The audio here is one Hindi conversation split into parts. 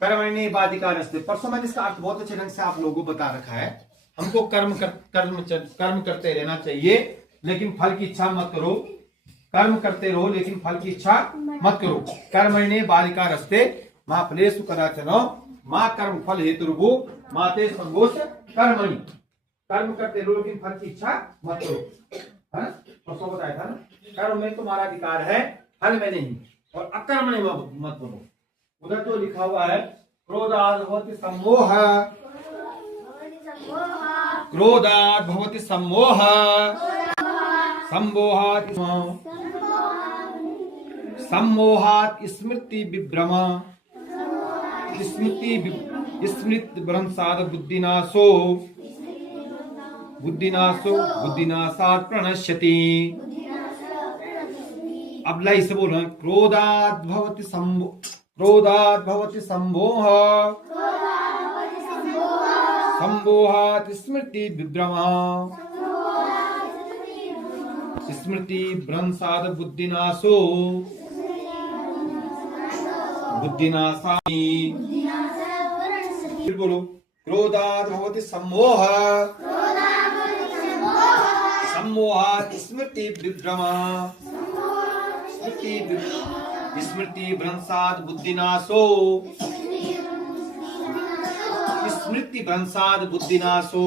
कर्मणि बाधिकारस्ते। परसों मैंने इसका अर्थ बहुत अच्छे ढंग से आप लोगों को बता रखा है। हमको कर्म करते रहना चाहिए, लेकिन फल की इच्छा मत करो। कर्म करते रहो, लेकिन फल की इच्छा मत करो। कर्मण्ये बाधिकारस्ते मां फलेषु कदाचन मां कर्म फल हेतुर्भु माते संगोष कर्मणि। कर्म करते रहो, लेकिन फल की इच्छा मत करो। है ना? परसों बताया था ना, कर्म में तुम्हारा अधिकार है, फल में नहीं। और अकर्म में मत बनो। उधर तो लिखा हुआ है क्रोधात् भवति सम्मोह, क्रोधात् भवति सम्मोह, सम्मोहात् सम्मोहात् स्मृति विभ्रम, स्मृति भ्रंशात् बुद्धिनाशो, बुद्धिनाशात् प्रणश्यति। अब लाई से बोल रहे हैं, क्रोधात् भवति सम्मोह, सम्मोहात् स्मृति विभ्रम, स्मृति भ्रंशात् बुद्धिनाशो, बुद्धिनाशात्। फिर बोलो, क्रोधात् भवति सम्मोह, सम्मोहात् स्मृति विभ्रम, स्मृति भ्रंशात् बुद्धिनाशो, स्मृति भ्रंशात् बुद्धिनाशो,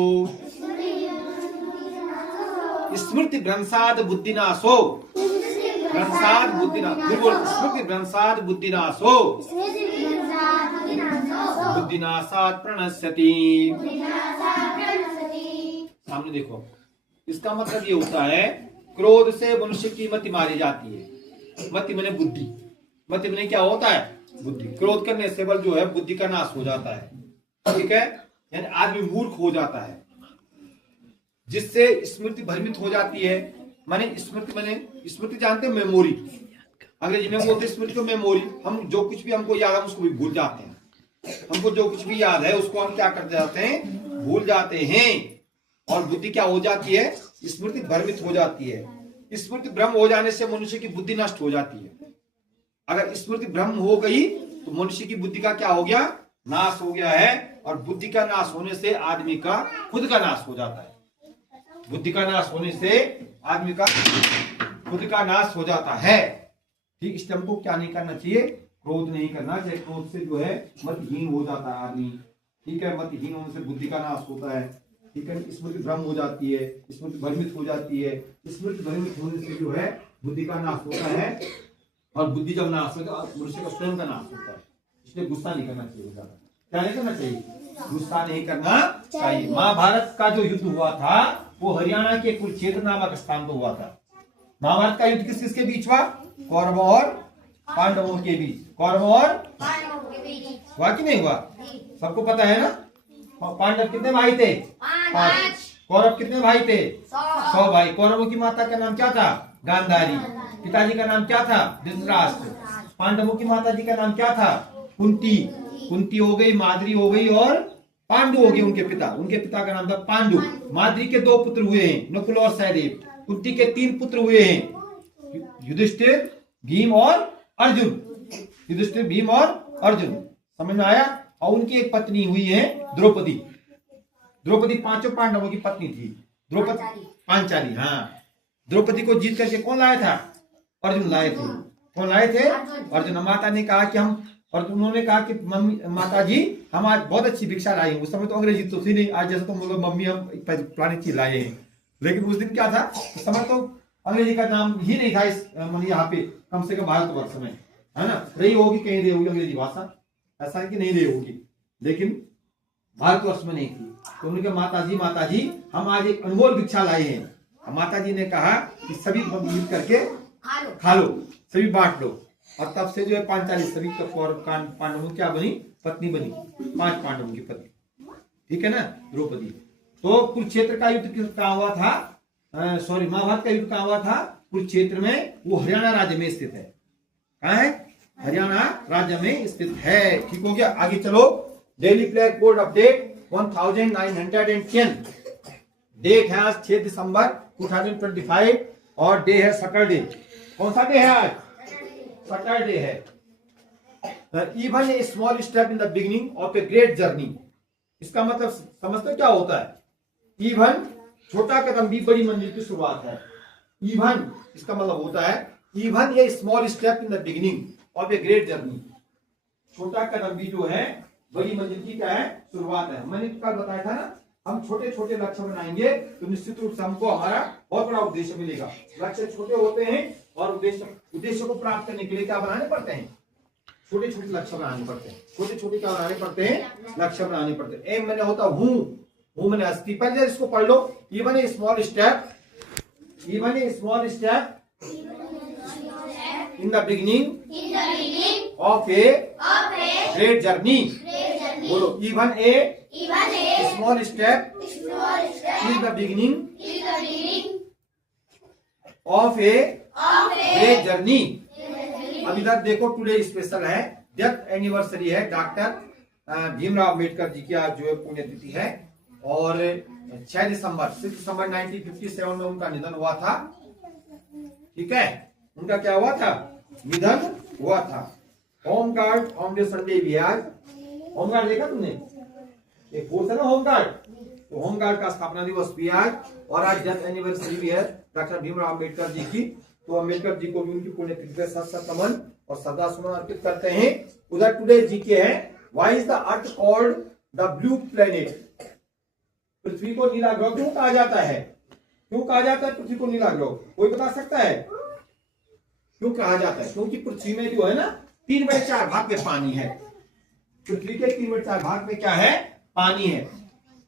स्मृति भ्रंशात् बुद्धिनाशो, भ्रंशात् बुद्धिनाशो। फिर बोल, स्मृति भ्रंशात् बुद्धिनाशो, बुद्धिनाशात् प्रणश्यति। सामने देखो, इसका मतलब ये होता है, क्रोध से मनुष्य की मति मारी जाती है। मति मैंने बुद्धि, मति मैंने क्या होता है? बुद्धि। क्रोध करने से बल जो है बुद्धि का नाश हो जाता है। ठीक है, यानी आदमी मूर्ख हो जाता है, जिससे स्मृति भ्रमित हो जाती है। माने स्मृति जानते हैं, मेमोरी। अंग्रेजी में बोलते हैं स्मृति को मेमोरी। हम जो कुछ भी हमको याद है उसको भी भूल जाते हैं। हमको जो कुछ भी याद है उसको हम क्या करते जाते हैं? भूल जाते हैं। और बुद्धि क्या हो जाती है? स्मृति भ्रमित हो जाती है। स्मृति भ्रम हो जाने से मनुष्य की बुद्धि नष्ट हो जाती है। अगर स्मृति भ्रम हो गई तो मनुष्य की बुद्धि का क्या हो गया? नाश हो गया है। और बुद्धि का नाश होने से आदमी का खुद का नाश हो जाता है। बुद्धि का नाश होने से आदमी का खुद का नाश हो जाता है। ठीक, इसलिए हमको क्या नहीं करना चाहिए? क्रोध नहीं करना चाहिए। क्रोध से जो है मतहीन हो जाता है आदमी। ठीक है, मतहीन होने से बुद्धि का नाश होता है। ठीक है, स्मृति भ्रम हो जाती है, स्मृति भ्रमित हो जाती है। स्मृति भ्रमित होने से जो है बुद्धि का नाश होता है। और बुद्धि जब नाश होता है मनुष्य का स्वयं का नाश होता है। इसलिए गुस्सा नहीं करना चाहिए। क्या नहीं करना चाहिए? गुस्सा नहीं करना चाहिए। महाभारत का जो युद्ध हुआ था वो हरियाणा के कुरुक्षेत्र नामक स्थान पर हुआ था। महाभारत का युद्ध किस किसके बीच हुआ? कौरवों और पांडवों के बीच। कौरवों और हुआ कि नहीं हुआ? सबको पता है ना? पांडव कितने भाई थे? 5। कौरव कितने भाई थे? 100 भाई। कौरवों की माता का नाम क्या था? गांधारी। पिताजी का नाम क्या था? धृतराष्ट्र। पांडवों की माता जी का नाम क्या था? कुंती। कुंती हो गई, माद्री हो गई और पांडु हो गए उनके पिता। उनके पिता का नाम था पांडु। माद्री के 2 पुत्र हुए हैं, नकुल और सहदेव। कुंती के 3 पुत्र हुए हैं, युधिष्ठिर, भीम और अर्जुन। युधिष्ठिर, भीम और अर्जुन। समझ में आया? और उनकी एक पत्नी हुई है द्रौपदी। द्रौपदी 5 पांडवों की पत्नी थी। द्रौपदी पांचाली। हाँ, द्रौपदी को जीत करके कौन लाया था? अर्जुन लाए थे। कौन लाए थे? अर्जुन। माता ने कहा कि हम, और उन्होंने कहा कि मम्मी, माता जी हम आज बहुत अच्छी भिक्षा लाई है। उस समय तो अंग्रेजी तो थी नहीं, आज जैसे तो बोलो मम्मी हम पुरानी चीज लाए हैं। लेकिन उस दिन क्या था? उस समय तो अंग्रेजी का नाम ही नहीं था इस मतलब यहाँ पे, कम से कम भारतवर्ष में, है ना? रही होगी, कहीं रही होगी अंग्रेजी भाषा, ऐसा कि नहीं रही होगी, लेकिन भारतवर्ष में नहीं थी। तो उन्होंने कहा माता जी हम आज एक अनमोल भिक्षा लाए हैं। माता जी ने कहा कि सभी मिल करके खा लो, सभी बांट लो। और तब से जो है पांचाली सभी पांडवों क्या बनी? पत्नी बनी। 5 पांडवों की पत्नी। ठीक है ना? द्रौपदी। तो कुरुक्षेत्र का युद्ध कहाँ हुआ था? महाभारत का युद्ध कहाँ हुआ था? कुरुक्षेत्र में। वो हरियाणा राज्य में स्थित है। कहाँ है? हरियाणा राज्य में स्थित है। ठीक हो गया? आगे चलो। Daily flag code update 1910। Date है आज 6 दिसंबर 2025 और डे है सैटरडे। कौन सा डे है आज? सैटरडे है। Even a small step in the beginning of a great journey. इसका मतलब समझते क्या होता है? इवन छोटा कदम भी बड़ी मंजिल की शुरुआत है। इवन इसका मतलब होता है even a small step in the beginning of a great journey. छोटा कदम भी जो है बड़ी मंजिल की क्या है? शुरुआत है। मैंने कल बताया था ना, हम छोटे छोटे लक्ष्य बनाएंगे तो निश्चित रूप से हमको हमारा बहुत बड़ा उद्देश्य मिलेगा। लक्ष्य छोटे होते हैं और उद्देश्य को प्राप्त करने के लिए क्या बनाने पड़ते हैं? छोटे छोटे लक्ष्य बनाने पड़ते हैं। छोटे छोटे क्या बनाने पड़ते हैं? लक्ष्य बनाने पड़ते हैं। एम मैंने होता हूं मैंने अस्थि। पहले इसको पढ़ लो। Even a small step in the beginning of a great journey. बोलो, even a small step in the beginning of a great journey. अब इधर देखो, टुडे स्पेशल है, डेथ एनिवर्सरी है। डॉक्टर भीमराव अम्बेडकर जी की आज जो है पुण्यतिथि है और 6 दिसंबर 1957 में उनका निधन हुआ था। ठीक है, उनका क्या हुआ था? निधन हुआ था। होमगार्ड फाउंडेशन डे भी आज। होमगार्ड देखा तुमने? एक फोर्स है ना होमगार्ड, तो होमगार्ड का स्थापना दिवस भी आज और आज डेथ एनिवर्सरी भी है डॉक्टर भीमराव अम्बेडकर जी की। तो अम्बेडकर जी को भी उनकी पुण्यतिथि पे सत नमन और श्रद्धा सुमन अर्पित करते हैं। उधर टुडे जी के है, why is the earth called the blue planet. पृथ्वी को नीला ग्रह क्यों कहा जाता है? क्यों कहा जाता है पृथ्वी को नीला ग्रह? कोई बता सकता है क्यों कहा जाता है? क्योंकि पृथ्वी में जो है ना 3/4 भाग में पानी है। पृथ्वी के 3/4 भाग में क्या है? पानी है।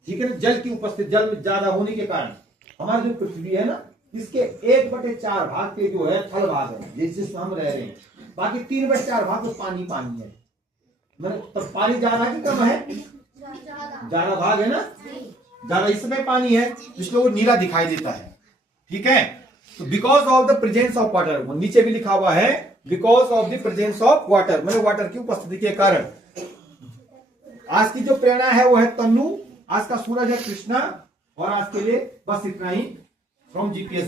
ठीक है ना, जल की उपस्थिति, जल ज्यादा होने के कारण हमारी जो पृथ्वी है ना, इसके 1/4 भाग के जो है थल भाग है जिसमें हम रह रहे हैं। बाकी 3/4 भाग में पानी है। मतलब तो पानी ज्यादा की कम है? ज्यादा भाग है ना, ज्यादा इसमें पानी है, इसलिए वो नीला दिखाई देता है। ठीक है, तो because of the presence of water, नीचे भी लिखा हुआ है because of the presence of water, मतलब वाटर की उपस्थिति के कारण। आज की जो प्रेरणा है वो है तन्नू, आज का सूरज है कृष्णा और आज के लिए बस इतना ही फ्रॉम जीपीएस।